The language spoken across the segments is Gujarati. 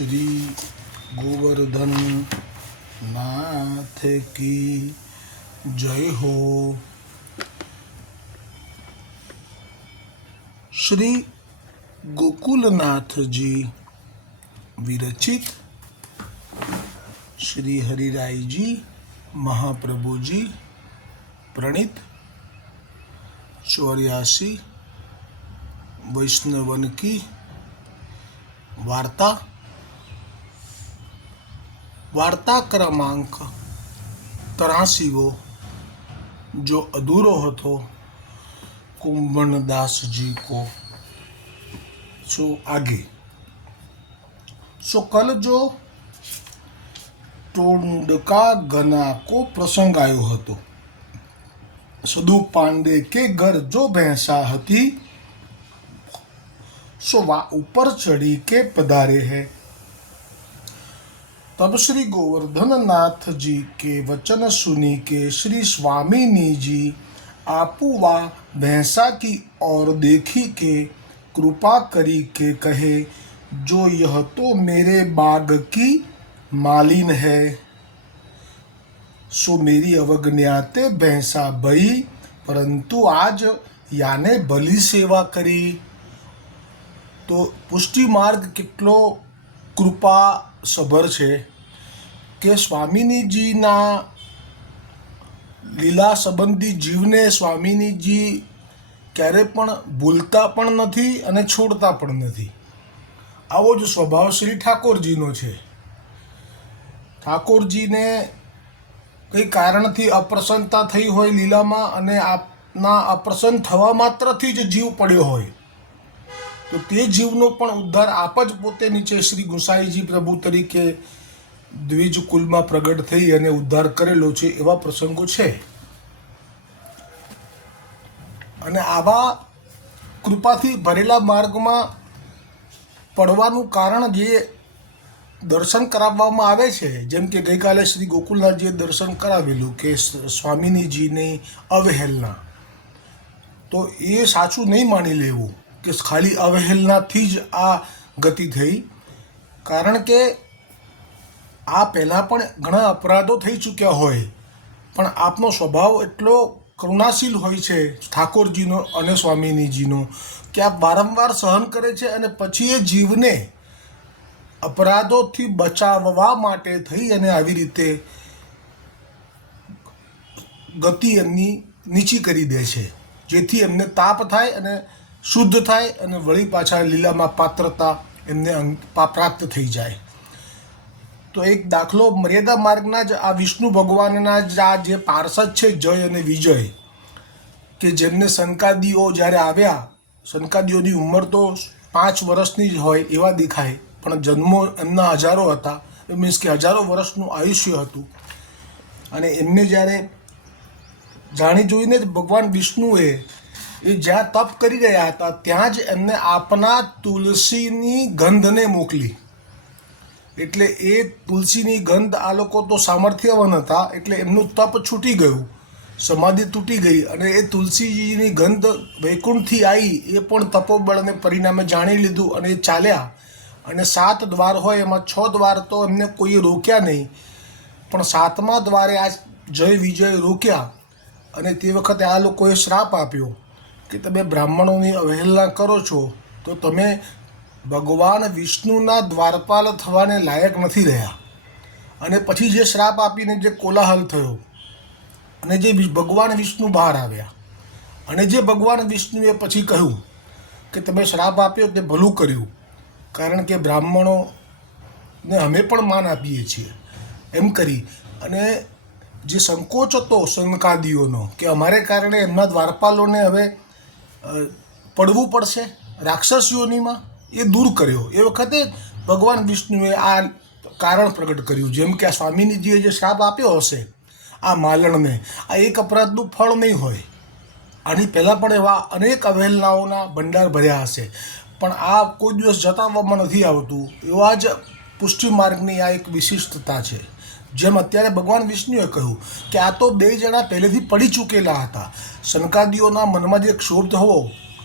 श्री गोवर्धन नाथ की जय हो। श्री गोकुलनाथ जी विरचित श्री हरिराय जी महाप्रभु जी प्रणीत 84 वैष्णवन की वार्ता क्रमांक 83 जो अधूरो હતો कुंभनदास जी को सो आगे सो कल जो टोंडका गना को प्रसंग आयो હતો। सदु पांडे के घर जो भैंसा हती सो वा ऊपर चढ़ी के पधारे है। तब श्री गोवर्धन नाथ जी के वचन सुनी के श्री स्वामिनी जी आपू वा भैंसा की ओर देखी के कृपा करी के कहे, जो यह तो मेरे बाग की मालिन है, सो मेरी अवज्ञाते भैंसा भई, परंतु आज याने भली सेवा करी। तो पुष्टि मार्ग કેટલો કૃપા સભર છે કે સ્વામિનીજીના લીલા સંબંધી જીવને સ્વામિનીજી ક્યારે પણ ભૂલતા પણ નથી અને છોડતા પણ નથી। આવો જ સ્વભાવ શ્રી ઠાકોરજીનો છે। ઠાકોરજીને કંઈ કારણથી અપ્રસન્નતા થઈ હોય લીલામાં અને આપના અપ્રસન્ન થવા માત્રથી જ જીવ પડ્યો હોય તો તે જીવનો પણ ઉદ્ધાર આપ જ પોતે નીચે શ્રી ગુસાઈજી પ્રભુ તરીકે દ્વિજ કુલમાં પ્રગટ થઈ અને ઉદ્ધાર કરેલો છે એવા પ્રસંગો છે। અને આવા કૃપાથી ભરેલા માર્ગમાં પડવાનું કારણ જે દર્શન કરાવવામાં આવે છે, જેમ કે ગઈકાલે શ્રી ગોકુલનાથજીએ દર્શન કરાવેલું કે સ્વામિનીજીની અવહેલના, તો એ સાચું નહીં માની લેવું કે ખાલી અવહેલનાથી જ આ ગતિ થઈ। કારણ કે આ પહેલાં પણ ઘણા અપરાધો થઈ ચૂક્યા હોય, પણ આપનો સ્વભાવ એટલો કરુણાશીલ હોય છે ઠાકોરજીનો અને સ્વામિનીજીનો કે આ વારંવાર સહન કરે છે અને પછી એ જીવને અપરાધોથી બચાવવા માટે થઈ અને આવી રીતે ગતિ એમની નીચી કરી દે છે, જેથી એમને તાપ થાય અને શુદ્ધ થાય અને વળી પાછા લીલામાં પાત્રતા એમને પ્રાપ્ત થઈ જાય। તો એક દાખલો મર્યાદા માર્ગના જ આ વિષ્ણુ ભગવાનના જ આ જે પાર્ષદ છે જય અને વિજય, કે જેમને સનકાદીઓ જ્યારે આવ્યા, સનકાદીઓની ઉંમર તો 5 વર્ષની જ હોય એવા દેખાય, પણ જન્મો એમના હજારો હતા, મીન્સ કે હજારો વર્ષનું આયુષ્ય હતું। અને એમને જ્યારે જાણી જોઈને જ ભગવાન વિષ્ણુએ એ જ્યાં તપ કરી રહ્યા હતા ત્યાં જ એમને આપના તુલસીની ગંધને મોકલી। એટલે એ તુલસીની ગંધ આ લોકો તો સામર્થ્યવાન હતા, એટલે એમનું તપ છૂટી ગયું, સમાધિ તૂટી ગઈ અને એ તુલસીજીની ગંધ વૈકુંઠથી આવી એ પણ તપોબળને પરિણામે જાણી લીધું અને એ ચાલ્યા। અને 7 દ્વાર હોય એમાં 6 દ્વાર તો એમને કોઈએ રોક્યા નહીં, પણ 7મા દ્વારે આ જય વિજય રોક્યા। અને તે વખતે આ લોકોએ શ્રાપ આપ્યો કે તમે બ્રાહ્મણોની અવહેલના કરો છો તો તમે ભગવાન વિષ્ણુના દ્વારપાલ થવાને લાયક નથી રહ્યા। અને પછી જે શ્રાપ આપીને જે કોલાહલ થયો અને જે ભગવાન વિષ્ણુ બહાર આવ્યા અને જે ભગવાન વિષ્ણુએ પછી કહ્યું કે તમે શ્રાપ આપ્યો તે ભલું કર્યું, કારણ કે બ્રાહ્મણોને અમે પણ માન આપીએ છીએ એમ કરી। અને જે સંકોચ હતો સનકાદીઓનો કે અમારે કારણે એમના દ્વારપાલોને હવે પડવું પડશે રાક્ષસ યોનિમાં, એ દૂર કર્યો। એ વખતે ભગવાન વિષ્ણુએ આ કારણ પ્રગટ કર્યું, જેમ કે આ સ્વામિનીજીએ જે શ્રાપ આપ્યો હશે આ માલણને, આ એક અપરાધનું ફળ નહીં હોય, આની પહેલાં પણ એવા અનેક અવહેલનાઓના ભંડાર ભર્યા હશે, પણ આ કોઈ દિવસ જતાવવામાં નથી આવતું। એવા જ પુષ્ટિ માર્ગની આ એક વિશિષ્ટતા છે। જેમ અત્યારે ભગવાન વિષ્ણુએ કહ્યું કે આ તો 2 જણા પહેલેથી પડી ચૂકેલા હતા, સનકાદીઓના મનમાં જે ક્ષોભ થવો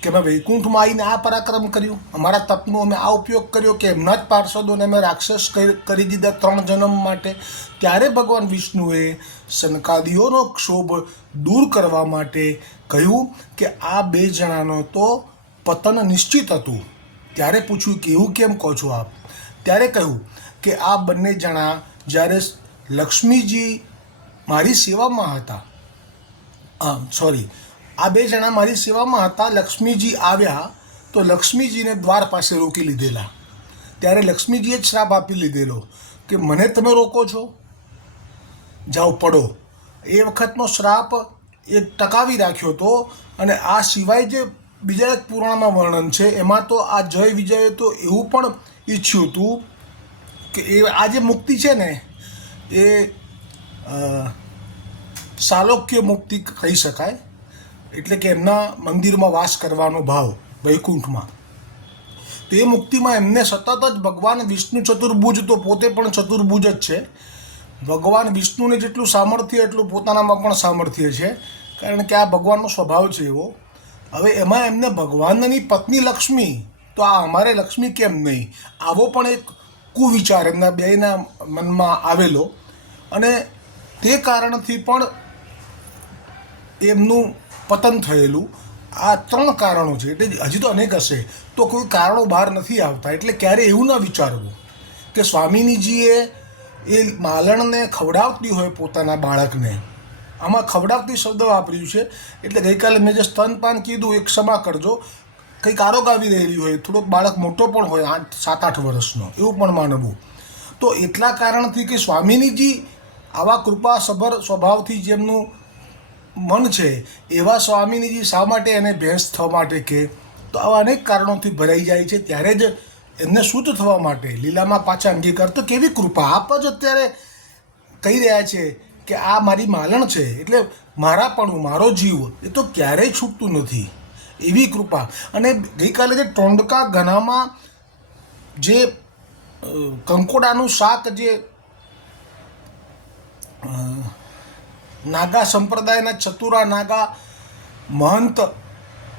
કે અમે વૈકુંઠમાં આવીને આ પરાક્રમ કર્યું, અમારા તપનો અમે આ ઉપયોગ કર્યો, કે એમના જ પાર્ષદોને અમે રાક્ષસ કરી દીધા 3 જન્મ માટે. ત્યારે ભગવાન વિષ્ણુએ સનકાદિઓનો ક્ષોભ દૂર કરવા માટે કહ્યું કે આ 2 જણાનો તો પતન નિશ્ચિત હતું. ત્યારે પૂછ્યું કે એવું કેમ કહો છો આપ? ત્યારે કહ્યું કે આ બંને જણા જ્યારે લક્ષ્મીજી મારી સેવામાં હતા, આ 2 જણા મારી સેવામાં હતા, લક્ષ્મીજી આવ્યા તો લક્ષ્મીજીને દ્વાર પાસે રોકી લીધેલા. ત્યારે લક્ષ્મીજીએ જ શ્રાપ આપી લીધેલો કે મને તમે રોકો છો, જાઓ પડો. એ વખતનો શ્રાપ એ ટકાવી રાખ્યો હતો. અને આ સિવાય જે બીજા એક પુરાણમાં વર્ણન છે એમાં તો આ જય વિજયે તો એવું પણ ઈચ્છ્યું હતું કે એ આ જે મુક્તિ છે ને એ સાલોક્ય મુક્તિ કહી શકાય, એટલે કે એમના મંદિરમાં વાસ કરવાનો ભાવ વૈકુંઠમાં. તો એ મુક્તિમાં એમને સતત જ ભગવાન વિષ્ણુ ચતુર્ભુજ, તો પોતે પણ ચતુર્ભુજ જ છે. ભગવાન વિષ્ણુને જેટલું સામર્થ્ય એટલું પોતાનામાં પણ સામર્થ્ય છે, કારણ કે આ ભગવાનનો સ્વભાવ છે એવો. હવે એમાં એમને ભગવાનની પત્ની લક્ષ્મી, તો આ અમારે લક્ષ્મી કેમ નહીં, આવો પણ એક કુવિચાર એમના બેયના મનમાં આવેલો. અને તે કારણથી પણ એમનું પતન થયેલું. આ 3 કારણો છે, એટલે હજી તો અનેક હશે, તો કોઈ કારણો બહાર નથી આવતા. એટલે ક્યારે એવું ન વિચારવું કે સ્વામિનીજીએ એ માલણને ખવડાવતી હોય પોતાના બાળકને, આમાં ખવડાવતી શબ્દ વાપર્યું છે. એટલે ગઈકાલે મેં જે સ્તનપાન કીધું એ ક્ષમા કરજો, કંઈક આરોગ આવી રહેલી હોય, થોડોક બાળક મોટો પણ હોય 7-8 વર્ષનો, એવું પણ માનવું. તો એટલા કારણથી કે સ્વામિનીજી આવા કૃપાસભર સ્વભાવથી જેમનું મન છે, એવા સ્વામિનીજી શા માટે એને ભેંસ થવા માટે કે, તો આવા અનેક કારણોથી ભરાઈ જાય છે. ત્યારે જ એમને શુદ્ધ થવા માટે લીલામાં પાછા અંગીકાર. તો કેવી કૃપા! આપ જ અત્યારે કહી રહ્યા છે કે આ મારી માલણ છે, એટલે મારાપણું, મારો જીવ એ તો ક્યારેય છૂટતું નથી, એવી કૃપા. અને ગઈકાલે જે ટોંડકા ઘનામાં જે કંકોડાનું શાક જે નાગા સંપ્રદાયના ચતુરા નાગા મહંત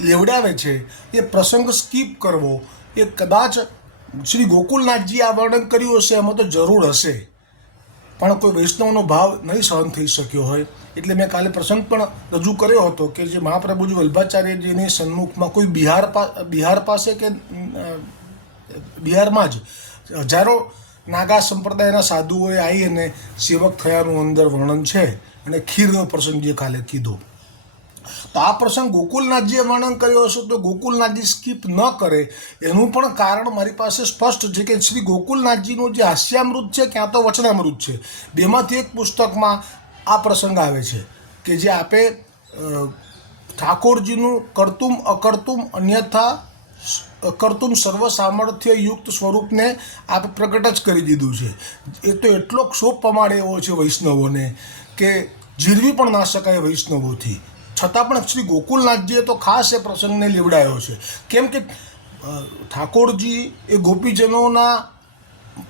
લેવડાવે છે, એ પ્રસંગ સ્કીપ કરવો એ કદાચ શ્રી ગોકુલનાથજી આ વર્ણન કર્યું હશે એમાં તો જરૂર હશે, પણ કોઈ વૈષ્ણવનો ભાવ નહીં સહન થઈ શક્યો હોય. એટલે મેં કાલે પ્રસંગ પણ રજૂ કર્યો હતો કે જે મહાપ્રભુજી વલ્ભાચાર્યજીની સન્મુખમાં કોઈ બિહાર પાસે કે બિહારમાં જ હજારો નાગા સંપ્રદાયના સાધુઓએ આવી અને સેવક થયાનું અંદર વર્ણન છે. અને ખીરનો પ્રસંગ જે કાલે કીધો, તો આ પ્રસંગ ગોકુલનાથજીએ વર્ણન કર્યો હશે તો ગોકુલનાથજી સ્કીપ ન કરે એનું પણ કારણ મારી પાસે સ્પષ્ટ છે કે શ્રી ગોકુલનાથજીનું જે હાસ્યામૃત છે ક્યાં તો વચનામૃત છે, બેમાંથી એક પુસ્તકમાં આ પ્રસંગ આવે છે કે જે આપે ઠાકોરજીનું કર્તુમ અકર્તુમ અન્યથા કર્તુમ સર્વ સામર્થ્ય યુક્ત સ્વરૂપને આપણે પ્રગટ જ કરી દીધું છે. એ તો એટલો ક્ષોભ પમાડે એવો છે વૈષ્ણવોને કે જીરવી પણ ના શકાય વૈષ્ણવોથી. છતાં પણ શ્રી ગોકુલનાથજીએ તો ખાસ એ પ્રસંગને લીવડાયો છે. કેમ કે ઠાકોરજી એ ગોપીજનોના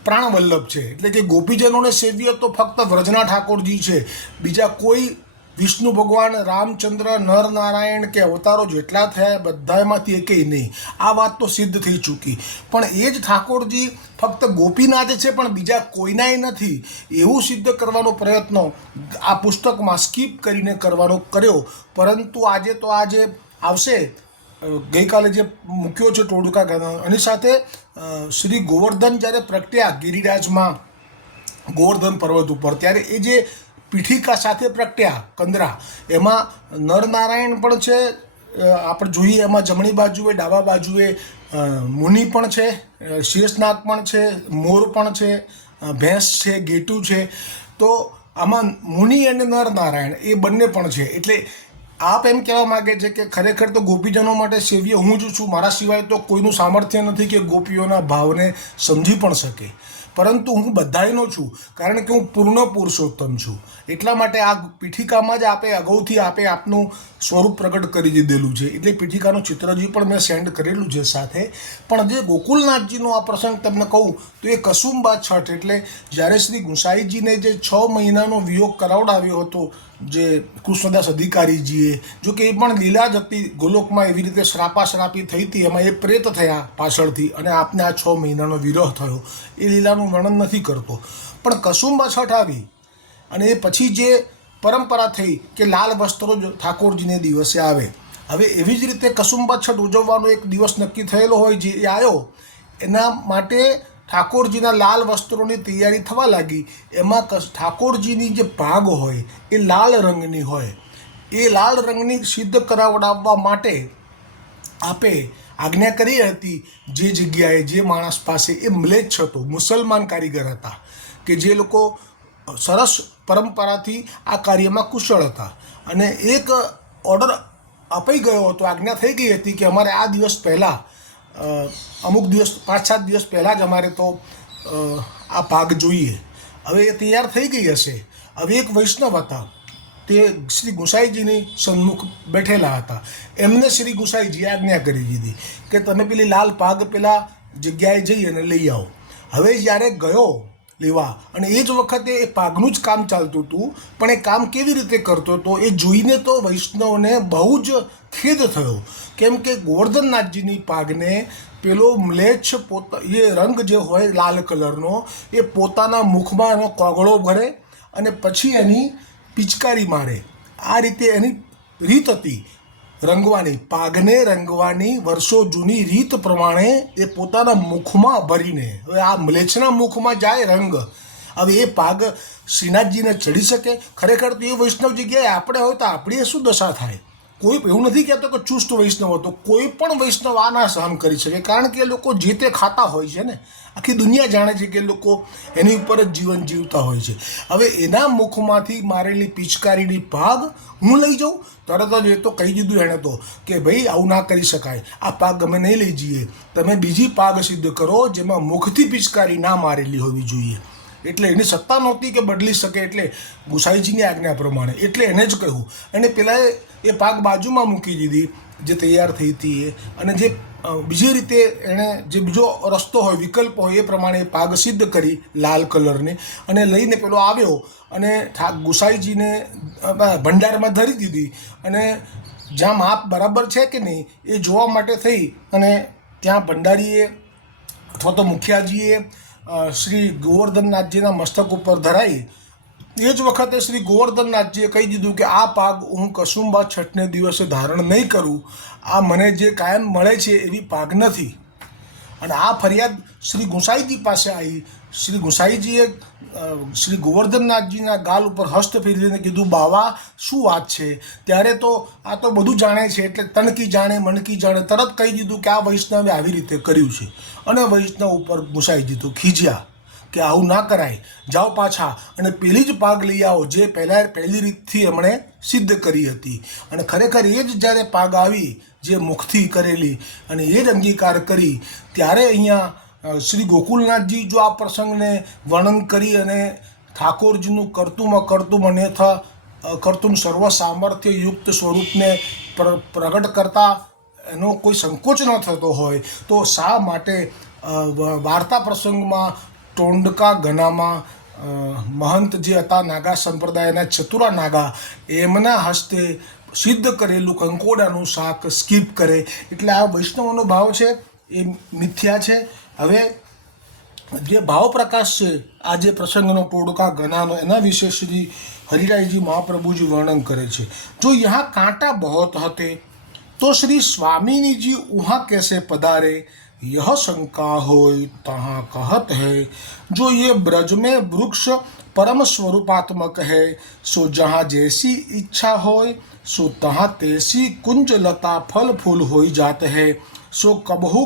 પ્રાણવલ્લભ છે, એટલે કે ગોપીજનોને સેવ્ય તો ફક્ત વ્રજના ઠાકોરજી છે, બીજા કોઈ વિષ્ણુ ભગવાન, રામચંદ્ર, નર નારાયણ કે અવતારો જેટલા થયા બધામાંથી એકેય નહીં. આ વાત તો સિદ્ધ થઈ ચૂકી. પણ એ જ ઠાકોરજી ફક્ત ગોપીનાથ છે પણ બીજા કોઈનાય નથી, એવું સિદ્ધ કરવાનો પ્રયત્ન આ પુસ્તકમાં સ્કીપ કરીને કરવાનો કર્યો. પરંતુ આજે તો આજે આવશે, ગઈકાલે જે મૂક્યો છે ટોડકા ગાના, એની સાથે શ્રી ગોવર્ધન જ્યારે પ્રગટ્યા ગિરિરાજમાં ગોવર્ધન પર્વત ઉપર, ત્યારે એ જે પીઠિકા સાથે પ્રગટ્યા કંદરા, એમાં નરનારાયણ પણ છે, આપણે જોઈએ એમાં જમણી બાજુએ ડાબા બાજુએ મુનિ પણ છે, શેષનાગ પણ છે, મોર પણ છે, ભેંસ છે, ગેટું છે. તો આમાં મુનિ અને નરનારાયણ એ બંને પણ છે. એટલે આપ એમ કહેવા માગે છે કે ખરેખર તો ગોપીજનો માટે સેવ્ય હું જ છું, મારા સિવાય તો કોઈનું સામર્થ્ય નથી કે ગોપીઓના ભાવને સમજી પણ શકે, પરંતુ હું બધાયનો છું કારણ કે હું પૂર્ણ પુરુષોત્તમ છું. એટલા માટે આ પીઠિકામાં જ આપે અગાઉથી આપનું સ્વરૂપ પ્રગટ કરી દીધેલું છે. એટલે પીઠિકાનું ચિત્રજી પણ મેં સેન્ડ કરેલું છે સાથે. પણ જે ગોકુલનાથજીનો આ પ્રસંગ તમને કહું તો એ કસુંબા છઠ, એટલે જ્યારે શ્રી ગુંસાઈજીને જે 6 મહિનાનો વિયોગ કરાવડાવ્યો હતો જે કૃષ્ણદાસ અધિકારીજીએ, જો કે એ પણ લીલા જ હતી, ગોલોકમાં એવી રીતે શ્રાપાશ્રાપી થઈ હતી, એમાં એ પ્રેત થયા પાછળથી અને આપને આ 6 મહિનાનો વિરહ થયો. એ લીલાનું વર્ણન નથી કરતો. પણ કસુંબા છઠ આવી અને એ પછી જે પરંપરા થઈ કે લાલ વસ્ત્રો જ ઠાકોરજીને દિવસે આવે. હવે એવી જ રીતે કસુંબા છઠ ઉજવવાનો એક દિવસ નક્કી થયેલો હોય, જે એ આવ્યો, એના માટે ઠાકોરજીના લાલ વસ્ત્રોની તૈયારી થવા લાગી. એમાં ઠાકોરજીની જે પાગ હોય એ લાલ રંગની હોય. એ લાલ રંગની સિદ્ધ કરાવડાવવા માટે આપે આજ્ઞા કરી હતી. જે જગ્યાએ જે માણસ પાસે એ મ્લેચ્છ હતો, મુસલમાન કારીગર હતા, કે જે લોકો સરસ પરંપરાથી આ કાર્યમાં કુશળ હતા, અને એક ઓર્ડર અપાઈ ગયો હતો, આજ્ઞા થઈ ગઈ હતી કે અમારે આ દિવસ પહેલાં, અમુક દિવસ 5-7 દિવસ પહેલાં જ અમારે તો આ પાગ જોઈએ. હવે એ તૈયાર થઈ ગઈ હશે. હવે એક વૈષ્ણવ હતા, તે શ્રી ગુસાઈજીની સન્મુખ બેઠેલા હતા. એમને શ્રી ગુસાઈજીએ આજ્ઞા કરી દીધી કે તમે પેલી લાલ પાગ પેલા જગ્યાએ જઈ અને લઈ આવો. હવે જ્યારે ગયો લેવા, અને એ જ વખતે એ પાગનું જ કામ ચાલતું હતું, પણ એ કામ કેવી રીતે કરતો હતો એ જોઈને તો વૈષ્ણવને બહુ જ ખેદ થયો. કેમ કે ગોવર્ધનનાથજીની પાગને પેલો મ્લેચ્છ એ રંગ જે હોય લાલ કલરનો, એ પોતાના મુખમાં એનો કોગળો ભરે અને પછી એની પિચકારી મારે. આ રીતે એની રીત હતી રંગવાની. પાગને રંગવાની વર્ષો જૂની રીત પ્રમાણે એ પોતાના મુખમાં ભરીને, હવે આ મ્લેચ્છના મુખમાં જાય રંગ. હવે એ પાગ શ્રીનાથજીને ચડી શકે? ખરેખર તો એ વૈષ્ણવ જગ્યાએ આપણે હોય તો આપણી શું દશા થાય? કોઈ એવું નથી કહેતો કે ચુસ્ત વૈષ્ણવ હતો, કોઈ પણ વૈષ્ણવ આ ના સહન કરી શકે, કારણ કે એ લોકો જે તે ખાતા હોય છે ને. આખી દુનિયા જાણે છે કે લોકો એની ઉપર જ જીવન જીવતા હોય છે. હવે એના મુખમાંથી મારેલી પિચકારીની પાગ હું લઈ જાઉં? તરત જ એ તો કહી દીધું એણે તો કે ભાઈ આવું ના કરી શકાય, આ પાગ અમે નહીં લઈ જઈએ, તમે બીજી પાગ સિદ્ધ કરો જેમાં મુખથી પિચકારી ના મારેલી હોવી જોઈએ. એટલે એની સત્તા નહોતી કે બદલી શકે, એટલે ગુસાઈજીની આજ્ઞા પ્રમાણે એટલે એને જ કહ્યું. અને પેલા એ પાગ બાજુમાં મૂકી દીધી જે તૈયાર થઈ હતી એ, અને જે બીજી રીતે એણે જે બીજો રસ્તો હોય, વિકલ્પ હોય, એ પ્રમાણે પાગ સિદ્ધ કરી લાલ કલરની, અને લઈને પેલો આવ્યો અને ગુસાઈજીને ભંડારમાં ધરી દીધી. અને જ્યાં માપ બરાબર છે કે નહીં એ જોવા માટે થઈ અને ત્યાં ભંડારીએ અથવા તો મુખિયાજીએ શ્રી ગોવર્ધનનાથજીના મસ્તક ઉપર ધરાઈ. એ જ વખતે શ્રી ગોવર્ધનનાથજીએ કહી દીધું કે આ પાગ હું કસુંબા છઠને દિવસે ધારણ નહીં કરું, આ મને જે કાયમ મળે છે એવી પાગ નથી. અને આ ફરિયાદ શ્રી ગુસાઈજી પાસે આવી. શ્રી ગુસાઈજીએ શ્રી ગોવર્ધનનાથજીના ગાલ ઉપર હસ્ત ફેરવીને કીધું, બાવા શું વાત છે? ત્યારે તો આ તો બધું જાણે છે, એટલે તણકી જાણે મણકી જાણે, તરત કહી દીધું કે આ વૈષ્ણવે આવી રીતે કર્યું છે. અને વૈષ્ણવ ઉપર ગુસાઈજી તો ખીજ્યા કે આવું ના કરાય, જાઓ પાછા અને પેલી જ પાગ લઈ આવો જે પહેલી રીતથી એમણે સિદ્ધ કરી હતી. અને ખરેખર એ જ જ્યારે પાગ આવી જે મુખથી કરેલી, અને એ જ અંગીકાર કરી, ત્યારે અહીંયા શ્રી ગોકુલનાથજી જો આ પ્રસંગને વર્ણન કરી અને ઠાકોરજીનું કરતું અન્યથા કરતું સર્વ સામર્થ્ય યુક્ત સ્વરૂપને પ્રગટ કરતા એનો કોઈ સંકોચ ન થતો હોય, તો શા માટે વાર્તા પ્રસંગમાં ટોંડકા ગનામાં મહંત જે હતા નાગા સંપ્રદાયના ચતુરા નાગા, એમના હસ્તે સિદ્ધ કરેલું કંકોડાનું શાક સ્કીપ કરે? એટલે આ વૈષ્ણવનો ભાવ છે એ મિથ્યા છે. હવે જે ભાવ પ્રકાશ છે આ જે પ્રસંગનો ટોડકા ગનાનો, એના વિશે શ્રી હરિરાયજી મહાપ્રભુજી વર્ણન કરે છે. જો યહાં કાંટા બહોત હતે તો શ્રી સ્વાमिनीजी वहाँ कैसे पधारे, यह शंका होय तहाँ कहत है, जो ये ब्रज में वृक्ष परम स्वरूपात्मक है, सो जहाँ जैसी इच्छा होय सो तहाँ तैसी कुंज लता फल फूल होई जात है, सो कबहु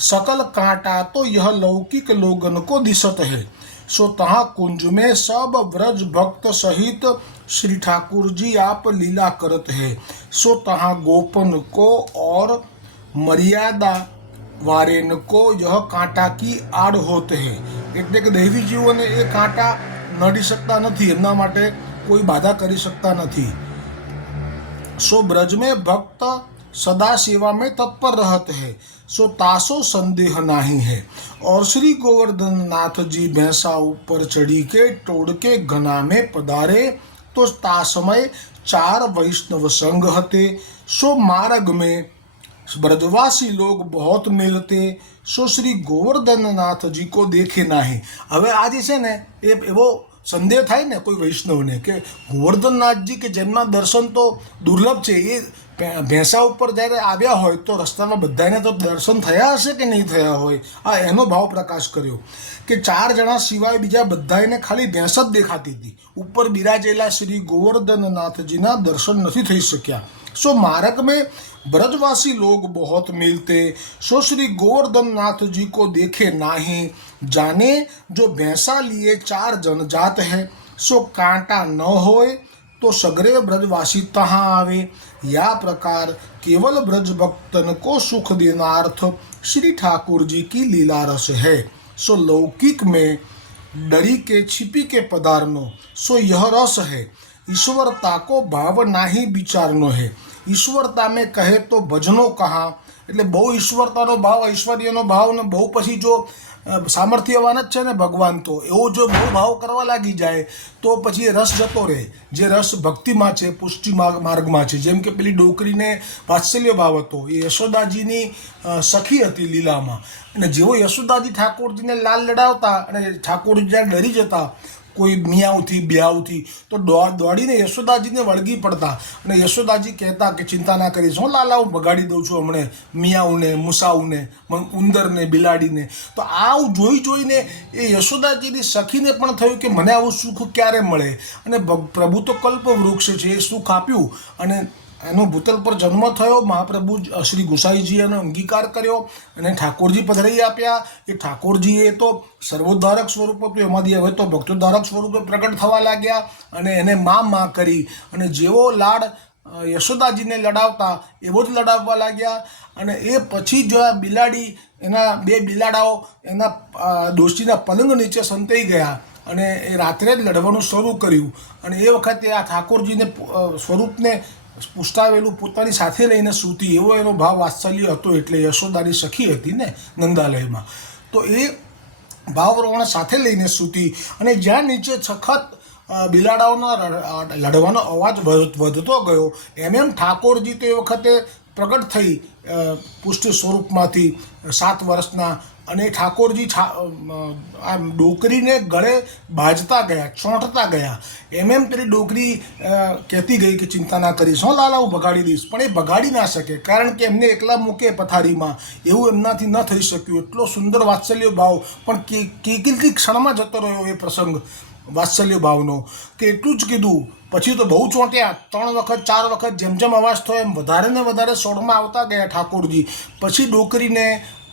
सकल कांटा तो यह लौकिक लोगन को दिसत है, सो तहाँ कुंज में सब व्रज भक्त सहित श्री ठाकुर जी आप लीला करत है, सो तहाँ गोपन को और मर्यादा वारेन को यह कांटा की आड़ होते हैं. એટલે કે દૈવી જીવોને એ કાંટા નડી શકતા નથી, એમના માટે કોઈ બાધા કરી શકતા નથી. सो ब्रज में भक्त सदा सेवा में तत्पर रहते हैं, सो तासो संदेह नहीं है. और श्री गोवर्धन नाथ जी भैंसा ऊपर चढ़ी के टोड़ के घना में पधारे, तो ता समय 4 वैष्णव संघ हते, सो मार्ग में ब्रजवासी लोग बहुत मिलते, सो श्री गोवर्धन नाथ जी को देखे नहीं। હવે આ જે છે ને એ એવો સંદેહ થાય ને કોઈ વૈષ્ણવને કે ગોવર્ધનનાથજી કે જેમના દર્શન તો દુર્લભ છે, એ ભેંસા ઉપર જ્યારે આવ્યા હોય તો રસ્તામાં બધાને તો દર્શન થયા હશે કે નહીં થયા હોય, આ એનો ભાવ પ્રકાશ કર્યો કે 4 જણા સિવાય બીજા બધાને ખાલી ભેંસ જ દેખાતી હતી, ઉપર બિરાજેલા શ્રી ગોવર્ધનનાથજીના દર્શન નથી થઈ શક્યા। सो मार्ग में ब्रजवासी लोग बहुत मिलते, सो श्री गोवर्धन नाथ जी को देखे नाही। जाने जो भैंसा लिए 4 जन जात है, सो कांटा न होए तो सगरे ब्रजवासी तहाँ आवे। या प्रकार केवल ब्रज भक्तन को सुख देनार्थ श्री ठाकुर जी की लीला रस है। सो लौकिक में डरी के छिपी के पदार्नो, सो यह रस है। ईश्वरता को भाव नाही विचारनो है। ईश्वरता में कहे तो भजनो कहाँ, એટલે બહુ ઈશ્વરતાનો ભાવ, ઐશ્વર્યનો ભાવ ને બહુ પછી જો સામર્થ્યવાન જ છે ને ભગવાન, તો એવો જો બહુ ભાવ કરવા લાગી જાય તો પછી એ રસ જતો રહે, જે રસ ભક્તિમાં છે, પુષ્ટિ માર્ગમાં છે। જેમ કે પેલી ડોકરીને વાત્સલ્ય ભાવ હતો, એ યશોદાજીની સખી હતી લીલામાં, અને જેવો યશોદાજી ઠાકોરજીને લાલ લડાવતા અને ઠાકોરજી જ્યારે ડરી જતા કોઈ મિયાઉથી બ્યાઉથી તો દોડીને યશોદાજીને વળગી પડતા, અને યશોદાજી કહેતા કે ચિંતા ના કરીશ, હું લાલા હું ભગાડી દઉં છું હમણે મિયાઉને, મુસાઉને, ઉંદરને, બિલાડીને। તો આવું જોઈને એ યશોદાજીની સખીને પણ થયું કે મને આવું સુખ ક્યારે મળે, અને પ્રભુ તો કલ્પવૃક્ષ છે, એ સુખ આપ્યું અને એનો ભૂતલ પર જન્મ થયો। મહાપ્રભુ શ્રી ગુસાઈજીએ એનો અંગીકાર કર્યો અને ઠાકોરજી પધરાઈ આપ્યા। એ ઠાકોરજીએ તો સર્વોદ્ધારક સ્વરૂપ હતું, એમાંથી હવે તો ભક્તોદ્ધારક સ્વરૂપે પ્રગટ થવા લાગ્યા અને એને માં કરી, અને જેવો લાડ યશોદાજીને લડાવતા એવો જ લડાવવા લાગ્યા। અને એ પછી જો આ બિલાડી, એના 2 બિલાડાઓ એના ડોશીના પલંગ નીચે સંતાઈ ગયા અને એ રાત્રે જ લડવાનું શરૂ કર્યું, અને એ વખતે આ ઠાકોરજીને સ્વરૂપને પુષ્ટાવેલું પોતાની સાથે લઈને સૂતી, એવો એનો ભાવ વાત્સલ્ય હતો, એટલે યશોદાની સખી હતી ને નંદાલયમાં, તો એ ભાવપ્રમાણે સાથે લઈને સૂતી। અને જ્યાં નીચે સખત બિલાડાઓના લડવાનો અવાજ વધતો ગયો, એમ ઠાકોરજી તો એ વખતે પ્રગટ થઈ પુષ્ટ સ્વરૂપમાંથી 7 વર્ષના, અને ઠાકોરજી આ ડોકરીને ગળે બાજતા ગયા, ચોંટતા ગયા। એમ પેલી ડોકરી કહેતી ગઈ કે ચિંતા ના કરીશ, હું લાલા હું ભગાડી દઈશ, પણ એ ભગાડી ના શકે, કારણ કે એમને એકલા મૂકે પથારીમાં એવું એમનાથી ન થઈ શક્યું। એટલો સુંદર વાત્સલ્ય ભાવ, પણ કેટલી ક્ષણમાં જતો રહ્યો એ પ્રસંગ વાત્સલ્ય ભાવનો, કે એટલું જ કીધું। પછી તો બહુ ચોંટ્યા, 3 વખત 4 વખત જેમ જેમ અવાજ થયો એમ વધારે ને વધારે સોળમાં આવતા ગયા ઠાકોરજી। પછી ડોકરીને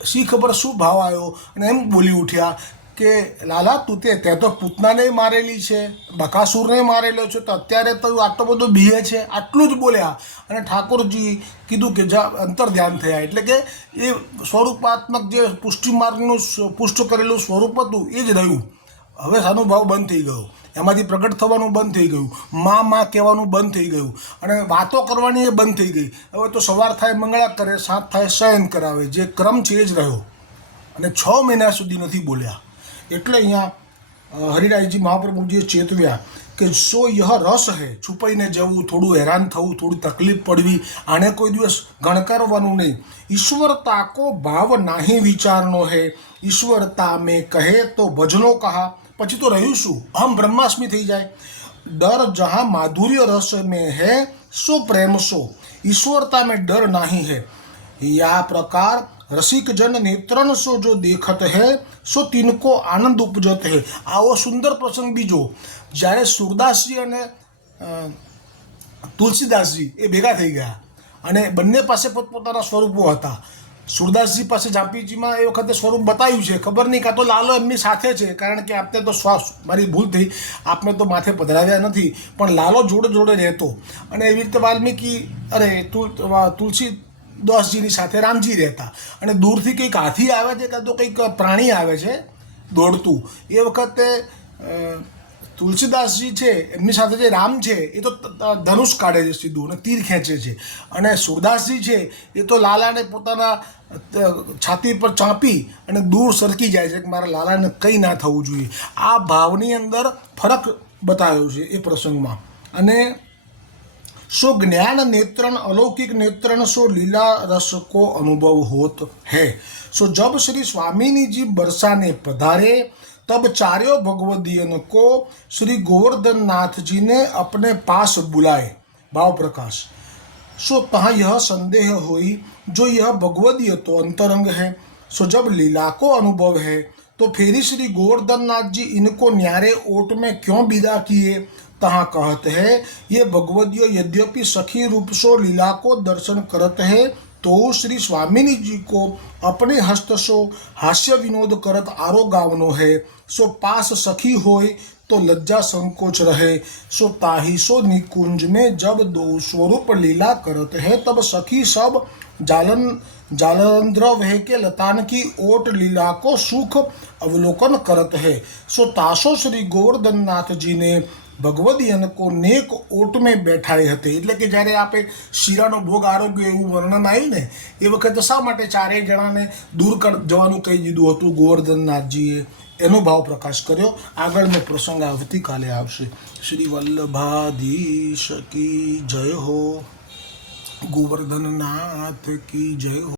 શી ખબર શું ભાવ આવ્યો, અને એમ બોલી ઉઠ્યા કે લાલા તું તે તો પૂતનાને મારેલી છે, બકાસુરને મારેલો છે, તો અત્યારે તો આટલો બધો બીહે છે, આટલું જ બોલ્યા। અને ઠાકોરજી કીધું કે જા અંતર ધ્યાન થયા, એટલે કે એ સ્વરૂપાત્મક જે પુષ્ટિ માર્ગનું પુષ્ટ કરેલું સ્વરૂપ હતું એ જ રહ્યું। હવે અનુભાવ બંધ થઈ ગયો, એમાંથી પ્રગટ થવાનું બંધ થઈ ગયું, માં કહેવાનું બંધ થઈ ગયું, અને વાતો કરવાની એ બંધ થઈ ગઈ। હવે તો સવાર થાય મંગળા કરે, સાંજ થાય શયન કરાવે, જે ક્રમ છે એ જ રહ્યો, અને 6 મહિના સુધી નથી બોલ્યા। એટલે અહીંયા હરિરાયજી મહાપ્રભુજીએ ચેતવ્યા કે સો યહ રસ હે, છુપાઈને જવું, થોડું હેરાન થવું, થોડી તકલીફ પડવી, આને કોઈ દિવસ ગણકારવાનું નહીં। ઈશ્વરતા કો ભાવ નાહી વિચારનો હે, ઈશ્વરતા મેં કહે તો ભજનો કહા। પછી તો રહ્યું શું, અહમ બ્રહ્માસ્મિ થઈ જાય। ડર જहाँ माधुर्य रस में है, सो प्रेम सो ईश्वरता में डर नहीं है। या प्रकार रसिक जन नेत्रन सो जो देखत है, सो तिनको आनंद उपजत है। આવો સુંદર પ્રસંગ બીજો, જ્યારે સુરદાસજી અને તુલસીદાસજી એ ભેગા થઈ ગયા, અને બંને પાસે પોતપોતાના સ્વરૂપો હતા। સુરદાસજી પાસે ઝાંપીજીમાં એ વખતે સ્વરૂપ બતાવ્યું છે, ખબર નહીં કાં તો લાલો એમની સાથે છે, કારણ કે આપને તો શ્વાસ, મારી ભૂલ થઈ, આપને તો માથે પધરાવ્યા નથી, પણ લાલો જોડે જોડે રહેતો, અને એવી રીતે વાલ્મીકી તુલસીદાસજીની સાથે રામજી રહેતા, અને દૂરથી કંઈક હાથી આવે છે કાં તો કંઈક પ્રાણી આવે છે દોડતું, એ વખતે તુલસીદાસજી છે એમની સાથે જે રામ છે એ તો ધનુષ કાઢે છે સીધું અને તીર ખેંચે છે, અને સુરદાસજી છે એ તો લાલાને પોતાના છાતી પર ચાંપી અને દૂર સરકી જાય છે કે મારા લાલાને કંઈ ના થવું જોઈએ। આ ભાવની અંદર ફરક બતાવ્યો છે એ પ્રસંગમાં। અને सो ज्ञान नेत्रण अलौकिक नेत्रण सो लीला रस को अनुभव होत है। सो जब श्री स्वामिनी जी बरसा ने पधारे तब चारों भगवदियन को श्री गोवर्धन नाथ जी ने अपने पास बुलाए। भाव प्रकाश। सो तहाँ यह संदेह हुई जो यह भगवदीय तो अंतरंग है, सो जब लीला को अनुभव है तो फिर श्री गोवर्धन नाथ जी इनको न्यारे ओट में क्यों विदा किए। तहाँ कहते हैं ये भगवदीय यद्यपि सखी रूप सो लीला को दर्शन करत है तो श्री स्वामिनी जी को अपने हस्त सो हास्य विनोद करत आरो गावनो है। सो पास सखी होय तो लज्जा संकोच रहे। सो ताही सो निकुंज में जब दो स्वरूप लीला करत है तब सखी सब जालंध्र वह के लतान की ओट लीला को सुख अवलोकन करत है। सो तासो श्री गोवर्धन नाथ जी ने ભગવદીયન કો નેક ઓટ મેં બેઠાઈ હતી, એટલે કે જ્યારે આપણે શીરાનો ભોગ આરોગ્ય એવું વર્ણન આવ્યું ને એ વખતે શા માટે ચારેય જણાને દૂર જવાનું કહી દીધું હતું ગોવર્ધનનાથજીએ, એનો ભાવ પ્રકાશ કર્યો। આગળનો પ્રસંગ આવતીકાલે આવશે। શ્રી વલ્લભાધીશ કી જય હો, ગોવર્ધનનાથ કી જય હો।